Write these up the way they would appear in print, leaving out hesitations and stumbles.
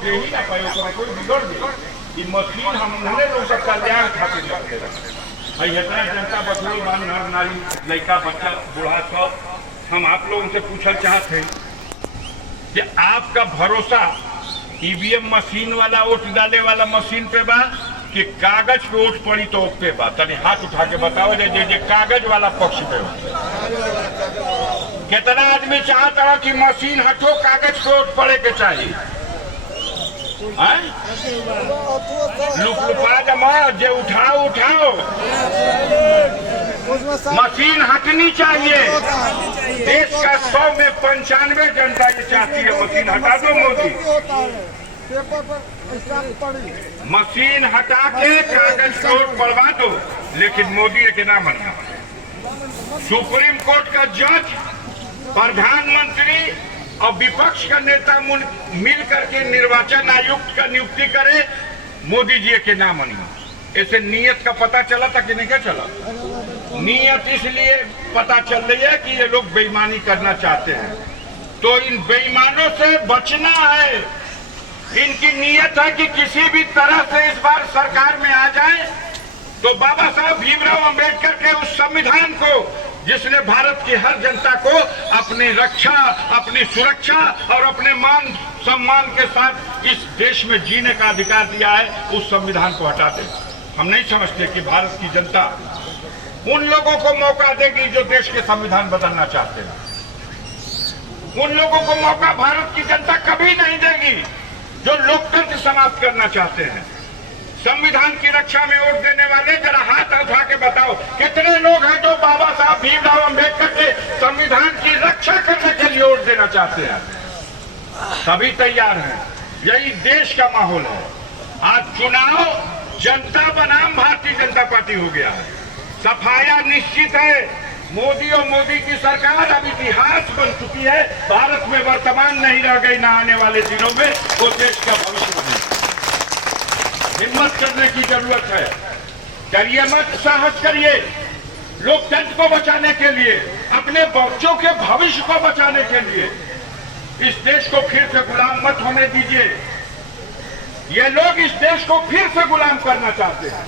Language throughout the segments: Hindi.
दे ही ना पाए, कोई बिगड़ गई। ये मशीन हमने लोग सब कल्याण खातिर रखे इतना जनता बसोई मान नर नारी लड़का बच्चा बूढ़ा सब हम आप लोगों से पूछना चाहते हैं कि आपका भरोसा ईवीएम मशीन वाला वोट डाले वाला मशीन पे बा कि कागज पे वोट पड़ी तो पे बा? तनी हाथ उठा के बताओ जे कागज वाला पक्ष पे हो। कितना आदमी चाहता है कि मशीन हटो कागज पे वोट पड़े के चाहिए? लुपलुपा जमा जे उठाओ उठाओ, मशीन हटनी चाहिए। देश का 100 में 95 जनता ये चाहती है मशीन हटा दो मोदी। मशीन हटा के कागज पे वोट पड़वा दो, लेकिन मोदी के नाम मना। सुप्रीम कोर्ट का जज, प्रधानमंत्री और विपक्ष का नेता मिल करके निर्वाचन आयुक्त का नियुक्ति करे, मोदी जी के नाम मनिए। ऐसे नियत का पता चला था कि नहीं? क्या चला? नियत इसलिए पता चल रही है कि ये लोग बेईमानी करना चाहते हैं, तो इन बेईमानों से बचना है। इनकी नियत है कि किसी भी तरह से इस बार सरकार में आ जाए तो बाबा साहब भीमराव अंबेडकर के उस संविधान को, जिसने भारत की हर जनता को अपनी रक्षा, अपनी सुरक्षा और अपने मान सम्मान के साथ इस देश में जीने का अधिकार दिया है, उस संविधान को हटा दें। हम नहीं समझते कि भारत की जनता उन लोगों को मौका देगी जो देश के संविधान बदलना चाहते हैं। उन लोगों को मौका भारत की जनता कभी नहीं देगी जो लोकतंत्र समाप्त करना चाहते हैं। संविधान की रक्षा में वोट देने वाले जरा हाथ उठा के बताओ कितने लोग हैं जो बाबा साहब भीमराव अंबेडकर के संविधान की रक्षा करने के लिए वोट देना चाहते हैं? सभी तैयार हैं। यही देश का माहौल है। आज चुनाव जनता बनाम भारतीय जनता पार्टी हो गया है। सफाया निश्चित है। मोदी और मोदी की सरकार अब इतिहास बन चुकी है। भारत में वर्तमान नहीं रह गई, ना आने वाले दिनों में वो देश का भविष्य बनेगा। हिम्मत करने की जरूरत है। करिए मत, साहस करिए। लोकतंत्र को बचाने के लिए, अपने बच्चों के भविष्य को बचाने के लिए इस देश को फिर से गुलाम मत होने दीजिए। ये लोग इस देश को फिर से गुलाम करना चाहते हैं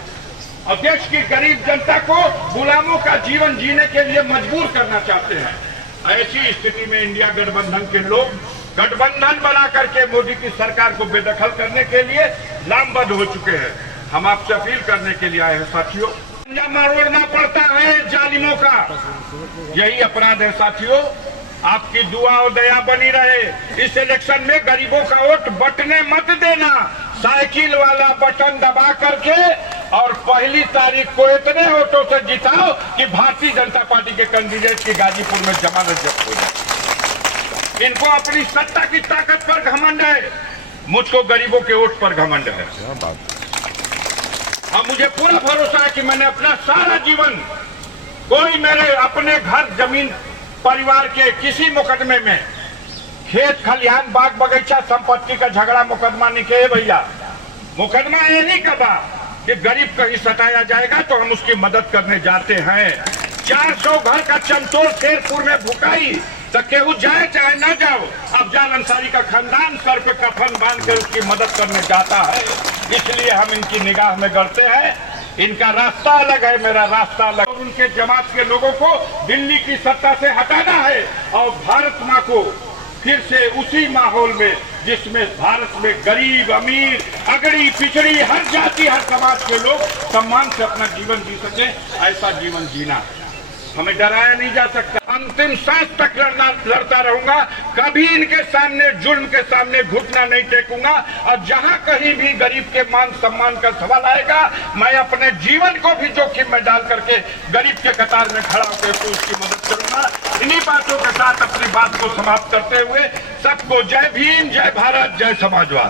और देश की गरीब जनता को गुलामों का जीवन जीने के लिए मजबूर करना चाहते हैं। ऐसी स्थिति में इंडिया गठबंधन के लोग गठबंधन बना करके मोदी की सरकार को बेदखल करने के लिए लामबद्ध हो चुके हैं। हम आपसे अपील करने के लिए आए हैं साथियों, मरोड़ना पड़ता है जालिमों का। यही अपराध है साथियों। आपकी दुआ और दया बनी रहे। इस इलेक्शन में गरीबों का वोट बटने मत देना। साइकिल वाला बटन दबा करके और 1 तारीख को इतने वोटों से जिताओ कि भारतीय जनता पार्टी के कैंडिडेट की गाजीपुर में जमानत जब्त हो जाए। इनको अपनी सत्ता की ताकत पर घमंड है, मुझको गरीबों के वोट पर घमंड है। और मुझे पूरा भरोसा है कि मैंने अपना सारा जीवन, कोई मेरे अपने घर जमीन परिवार के किसी मुकदमे में, खेत खलिहान बाग बगीचा संपत्ति का झगड़ा मुकदमा नहीं किए भैया। मुकदमा यही का बा कि गरीब कहीं सताया जाएगा तो हम उसकी मदद करने जाते हैं। 400 घर का चमचोर शेरपुर में भुकाई तो केहू जाए चाहे ना जाओ, अफजाल अंसारी का खानदान सर पे कफन बांध कर उसकी मदद करने जाता है। इसलिए हम इनकी निगाह में गड़ते हैं। इनका रास्ता अलग है, मेरा रास्ता अलग। और उनके जमात के लोगों को दिल्ली की सत्ता से हटाना है और भारत माँ को फिर से उसी माहौल में, जिसमें भारत में गरीब अमीर अगड़ी पिछड़ी हर जाति हर समाज के लोग सम्मान से अपना जीवन जी सके, ऐसा जीवन जीना है। हमें डराया नहीं जा सकता। अंतिम सांस तक लड़ता रहूंगा। कभी इनके सामने, जुल्म के सामने घुटना नहीं टेकूंगा। और जहां कहीं भी गरीब के मान सम्मान का सवाल आएगा, मैं अपने जीवन को भी जोखिम में डाल करके गरीब के कतार में खड़ा होकर उसकी मदद करूंगा। इन्हीं बातों के साथ अपनी बात को समाप्त करते हुए सबको जय भीम, जय भारत, जय समाजवाद।